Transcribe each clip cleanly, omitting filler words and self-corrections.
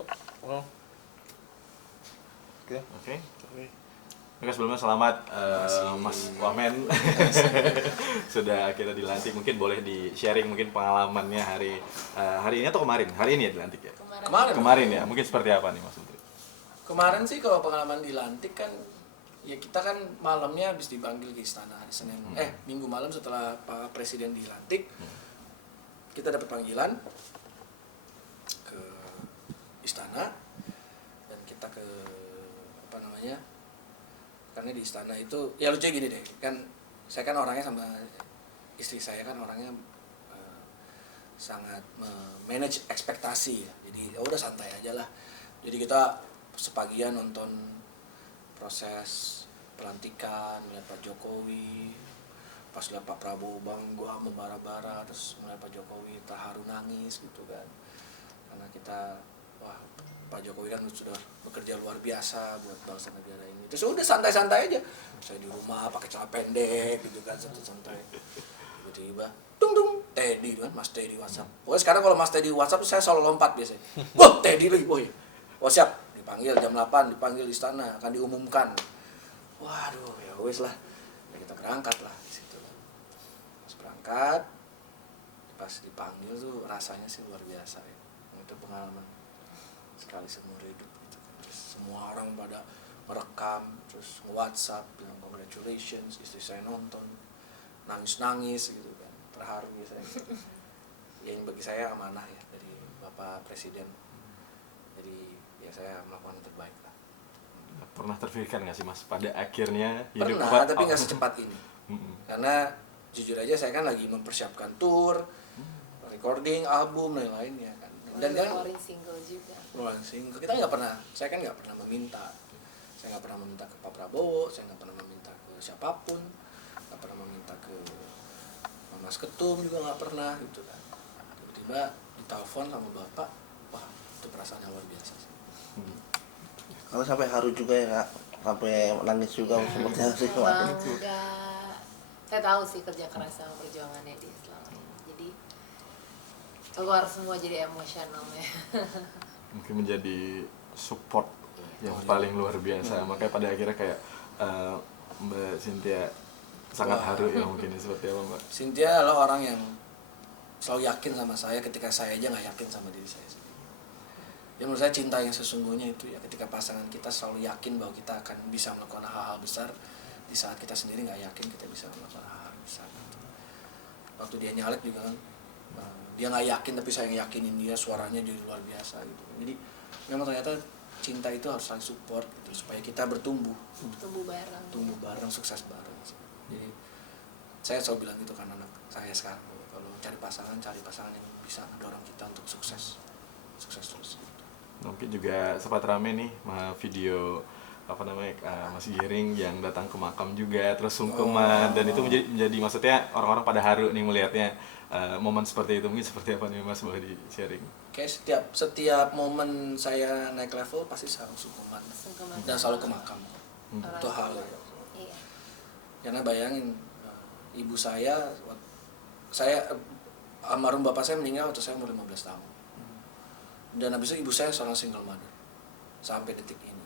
kok. Oh. Oke. Oke. Oke, sebelumnya selamat Mas Wamen sudah akhirnya dilantik. Mungkin boleh di-sharing mungkin pengalamannya hari ini atau kemarin? Hari ini ya dilantik ya? Kemarin ya. Mungkin seperti apa nih Mas Menteri? Kemarin sih kalau pengalaman dilantik kan ya kita kan malamnya habis dipanggil ke istana hari Senin. Minggu malam setelah Pak Presiden dilantik. Kita dapat panggilan ke istana dan kita ke karena di istana itu ya lucu gini deh kan, saya kan orangnya sama istri saya kan orangnya sangat manage ekspektasi ya, jadi ya udah santai aja lah. Jadi kita sepagian nonton proses pelantikan, melihat Pak Jokowi, pas lihat Pak Prabowo gua membara-bara, terus melihat Pak Jokowi terharu nangis gitu kan, karena kita Pak Jokowi kan sudah bekerja luar biasa buat bangsa negara ini. Terus udah santai-santai aja. Saya di rumah pakai celana pendek gitu kan, santai. Tiba-tiba dung Teddy kan, Mas Teddy WhatsApp. Pokoknya sekarang kalau Mas Teddy WhatsApp saya selalu lompat biasanya. Wah, Teddy lagi, boy. Oh siap, dipanggil jam 8, dipanggil di istana, akan diumumkan. Waduh, ya wes lah. Ya, kita berangkat lah di situ. Pas berangkat, pas dipanggil tuh rasanya sih luar biasa ya. Itu pengalaman sekali seumur hidup gitu. Terus semua orang pada merekam, terus nge-WhatsApp bilang congratulations, istri saya nonton, nangis gitu kan, terharu biasanya. Ya yang bagi saya amanah ya dari Bapak Presiden. Jadi ya saya melakukan yang terbaik lah. Pernah terpikirkan nggak sih Mas pada akhirnya hidup pernah, tapi nggak secepat ini. Karena jujur aja saya kan lagi mempersiapkan tour, recording album dan lainnya kan. Dan kan ngeluarin single juga. Ngeluarin single. Kita nggak pernah, saya kan nggak pernah meminta. Saya nggak pernah meminta ke Pak Prabowo, saya nggak pernah meminta ke siapapun, nggak pernah meminta ke Mas Ketum juga nggak pernah gitu kan. Tiba-tiba ditelepon sama Bapak, wah itu perasaan yang luar biasa sih. Kalau sampai haru juga ya Kak, sampai nangis juga seperti apa sih kemarin? Enggak, saya tahu sih kerja keras sama perjuangannya dia selama ini. Jadi keluar semua jadi emosionalnya. Mungkin menjadi support yang paling luar biasa. Makanya pada akhirnya kayak Mbak Cynthia sangat haru ya mungkin seperti apa Mbak? Cynthia adalah orang yang selalu yakin sama saya ketika saya aja nggak yakin sama diri saya sendiri. Ya menurut saya cinta yang sesungguhnya itu ya ketika pasangan kita selalu yakin bahwa kita akan bisa melakukan hal-hal besar di saat kita sendiri nggak yakin kita bisa melakukan hal-hal besar. Waktu dia nyalek juga kan, dia nggak yakin tapi saya yakinin dia, suaranya jadi luar biasa gitu. Jadi memang ternyata cinta itu harus saling support gitu supaya kita tumbuh bareng, sukses bareng. Jadi saya selalu bilang gitu kan anak saya sekarang, kalau cari pasangan yang bisa mendorong kita untuk sukses terus gitu. Mungkin juga sempat rame nih video Mas Giring yang datang ke makam juga terus sungkeman dan itu menjadi maksudnya orang-orang pada haru nih melihatnya. Momen seperti itu mungkin seperti apa nih Mas, boleh di sharing? Kayak setiap momen saya naik level pasti selalu sungkeman dan selalu ke makam. Itu hal Iya. Karena bayangin ibu saya almarhum bapak saya meninggal waktu saya umur 15 tahun. Dan habis itu ibu saya seorang single mother sampai detik ini.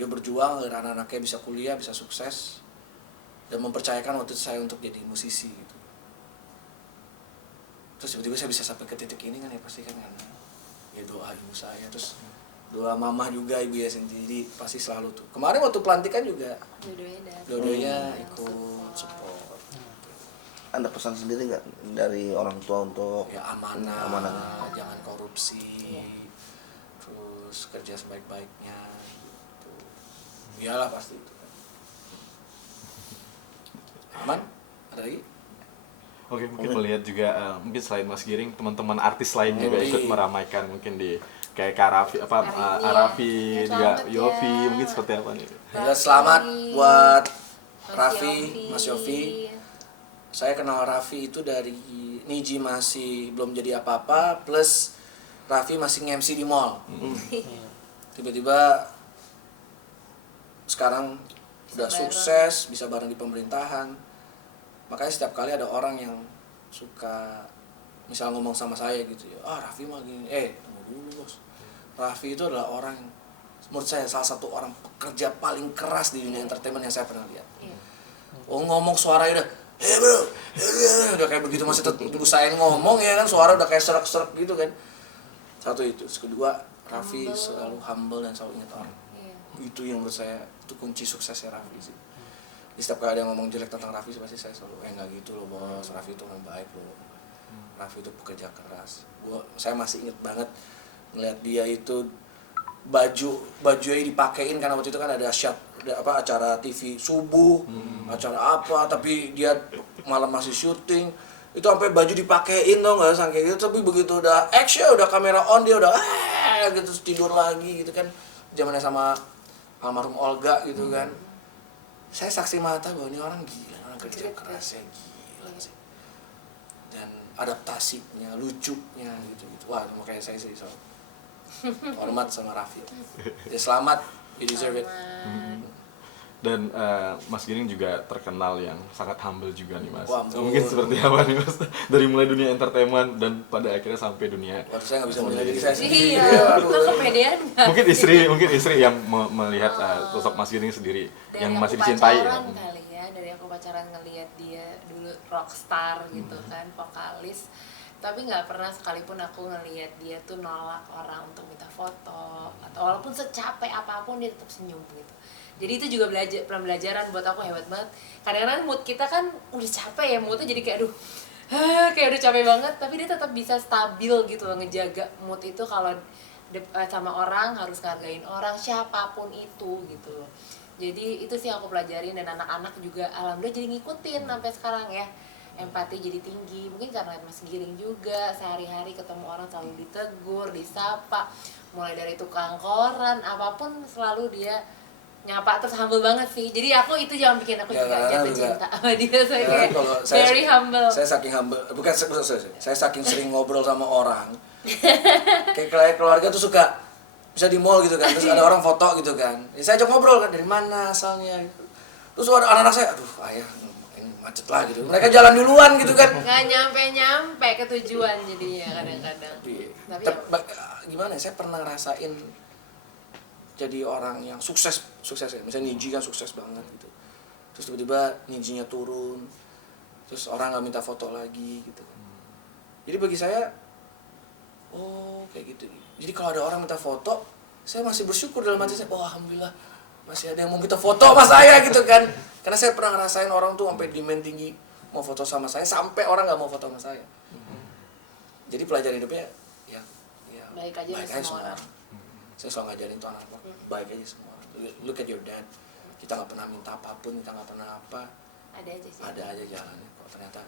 Dia berjuang agar anak-anaknya bisa kuliah, bisa sukses, dan mempercayakan waktu saya untuk jadi musisi gitu. Terus tiba-tiba saya bisa sampai ke titik ini kan ya pasti kan karena ya doa ibu saya, terus doa mama juga ibu ya sendiri pasti selalu tuh. Kemarin waktu pelantikan juga dua-duanya ikut support. Ada pesan sendiri nggak dari orang tua untuk ya amanah. Jangan korupsi, terus kerja sebaik-baiknya gitu. Iyalah pasti itu kan. Aman? Ada lagi? Oke, mungkin melihat juga mungkin selain Mas Giring, teman-teman artis lain juga ikut meramaikan mungkin di kayak Kak Raffi, Raffi juga Yofi, mungkin seperti apa nih? Selamat buat Raffi, Mas Yofi. Saya kenal Raffi itu dari Niji masih belum jadi apa-apa, plus Raffi masih nge-MC di mall. Tiba-tiba sekarang udah sukses, bisa bareng di pemerintahan. Makanya setiap kali ada orang yang suka misal ngomong sama saya gitu ya, Raffi mah gini, tunggu dulu bos, Raffi itu adalah orang, menurut saya salah satu orang pekerja paling keras di dunia entertainment yang saya pernah lihat. Iya. Ngomong suaranya udah, hey bro, udah kayak begitu, masih berusaha ngomong ya kan, suara udah kayak serak-serak gitu kan. Satu itu, kedua Raffi selalu humble dan selalu ingat orang. Iya. Itu yang menurut saya itu kunci suksesnya Raffi sih. Di setiap kali ada yang ngomong jelek tentang Raffi pasti saya selalu nggak gitu loh bos, Raffi itu orang baik loh, Raffi itu pekerja keras. Saya masih inget banget ngeliat dia itu bajunya dipakein karena waktu itu kan ada shot, ada apa, acara TV subuh, acara apa, tapi dia malam masih syuting, itu sampai baju dipakein dong nggak saking gitu. Tapi begitu udah action, udah kamera on, dia udah gitu tidur lagi gitu kan, zamannya sama almarhum Olga gitu kan. Saya saksi mata bahwa ini orang gila, orang kerja kerasnya gila sih, dan adaptasinya, lucunya gitu. Wah, makanya saya sih selalu hormat sama Raffi. Ya selamat, you deserve it. Dan Mas Giring juga terkenal yang sangat humble juga nih Mas. Wah, Mungkin seperti apa nih Mas? Dari mulai dunia entertainment dan pada akhirnya sampai dunia. Waktu saya nggak bisa menilai diri saya sendiri. Iya, itu kepedean banget. Mungkin istri yang melihat sosok Mas Giring sendiri Dari yang aku masih dicintai. pacaran kali ya, dari aku pacaran ngelihat dia dulu rockstar gitu kan, vokalis, tapi nggak pernah sekalipun aku ngelihat dia tuh nolak orang untuk minta foto, atau walaupun secapek apapun dia tetap senyum gitu. Jadi itu juga pembelajaran buat aku, hebat banget. Kadang-kadang mood kita kan udah capek ya, moodnya jadi kayak aduh kayak udah capek banget, tapi dia tetap bisa stabil gitu loh, ngejaga mood itu. Kalau sama orang harus ngargain orang siapapun itu gitu loh. Jadi itu sih yang aku pelajarin, dan anak-anak juga alhamdulillah jadi ngikutin sampai sekarang ya. Empati jadi tinggi, mungkin karena Mas Giring juga sehari-hari ketemu orang selalu ditegur, disapa, mulai dari tukang koran apapun selalu dia nyapa, terus humble banget sih. Jadi aku itu jangan bikin aku juga jatuh cinta sama dia. Saya kayak very humble. Saya saking humble, bukan saya saking sering ngobrol sama orang. Kayak keluarga tuh suka bisa di mall gitu kan, terus ada orang foto gitu kan. Saya ajak ngobrol kan, dari mana asalnya gitu. Terus ada anak-anak saya, aduh ayah ini macet lah gitu. Mereka jalan duluan gitu kan. Nggak nyampe ke tujuan jadinya kadang-kadang. Tapi gimana ya, saya pernah ngerasain jadi orang yang sukses ya. Misalnya Niji kan sukses banget gitu. Terus tiba-tiba Nijinya turun, terus orang nggak minta foto lagi gitu kan. Jadi bagi saya, oh kayak gitu. Jadi kalau ada orang minta foto, saya masih bersyukur dalam hati saya. Oh alhamdulillah masih ada yang mau minta foto sama saya gitu kan. Karena saya pernah ngerasain orang tuh sampai demand tinggi mau foto sama saya, sampai orang nggak mau foto sama saya. Jadi pelajaran hidupnya ya baik aja sama orang. Saya selalu ngajarin tuh anak-anak, baik aja semua. Look at your dad. Kita nggak pernah minta apapun, kita nggak pernah apa. Ada aja sih. Ada aja jalannya. Kok ternyata,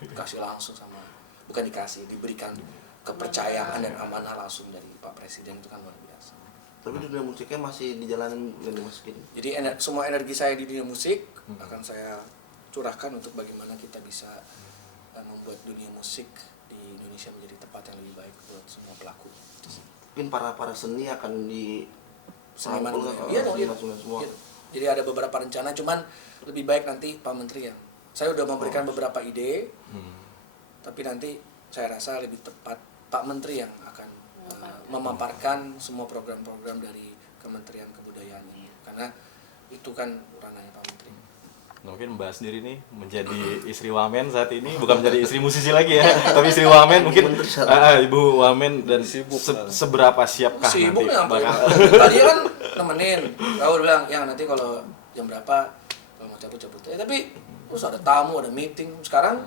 dikasih langsung sama, bukan dikasih, diberikan kepercayaan dan amanah langsung dari Pak Presiden, itu kan luar biasa. Tapi dunia musiknya masih dijalanin dari Mas Giring. Jadi semua energi saya di dunia musik akan saya curahkan untuk bagaimana kita bisa membuat dunia musik di Indonesia menjadi tempat yang lebih baik buat semua pelaku. Mungkin para seni akan di Seniman, iya, semua. Jadi ada beberapa rencana, cuman lebih baik nanti Pak Menteri yang saya udah memberikan beberapa ide, tapi nanti saya rasa lebih tepat Pak Menteri yang akan memaparkan semua program-program dari Kementerian Kebudayaan ini, karena itu kan ranahnya Pak Menteri. Mungkin Mbak sendiri nih menjadi istri wamen saat ini, bukan menjadi istri musisi lagi ya, tapi istri wamen mungkin ibu wamen, dan seberapa siapkah sibuk nanti bakal tadi kan nemenin, aku bilang yang nanti kalau jam berapa kalau mau cabut tapi terus ada tamu, ada meeting. Sekarang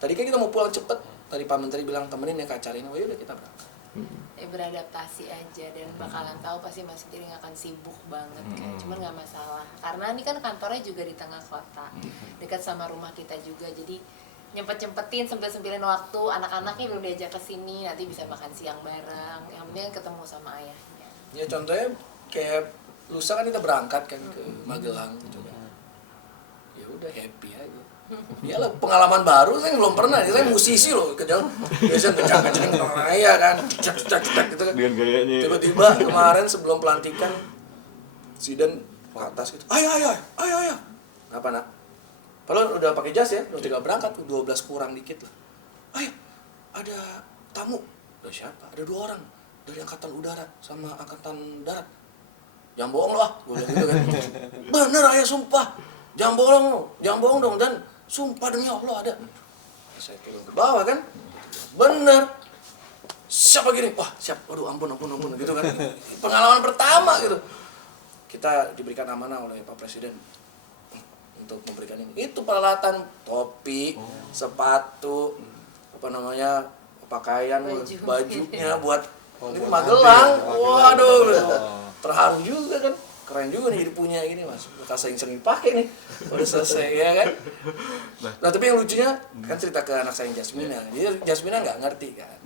tadi kan kita mau pulang cepet, tadi Pak Menteri bilang temenin ya ke acara ini, oh yaudah kita berangkat. Beradaptasi aja, dan bakalan tahu pasti Mas Giring akan sibuk banget kan. Cuman nggak masalah, karena ini kan kantornya juga di tengah kota, dekat sama rumah kita juga. Jadi nyempet-nyempetin, sempil-sempilin waktu, anak-anaknya belum diajak ke sini, nanti bisa makan siang bareng. Yang penting ketemu sama ayahnya. Ya contohnya kayak lusa kan kita berangkat kan ke Magelang gitu kan. Ya udah happy aja. Iyalah, pengalaman baru, saya belum pernah. Saya musisi loh, biasanya kencang-kencang ya kan, cek gitu kan. dengan gayanya? Tiba-tiba kemarin sebelum pelantikan, Siden ke atas gitu, ayo. Apa nak? Padahal udah pakai jas ya, udah tinggal berangkat, 12 kurang dikit lah. Ayo, ada tamu. Udah siapa? Ada 2 orang. dari angkatan udara sama angkatan darat. Jangan bohong lo ah, gue bilang gitu kan. Bener ayah sumpah, jangan bohong dong, dan sumpah demi Allah ada. Saya turun ke bawah kan, bener. Siapa gini? Wah siap, aduh ampun gitu kan. Pengalaman pertama gitu. Kita diberikan amanah oleh Pak Presiden untuk memberikan ini. Itu peralatan topi, sepatu, pakaian, bajunya buat ini Magelang. Waduh, terharu juga kan. Keren juga nih jadi punya gini mas. Bekas sering pakai nih. Udah selesai ya kan. Nah tapi yang lucunya kan cerita ke anak saya Jasmina. Jadi Jasmina nggak ngerti kan.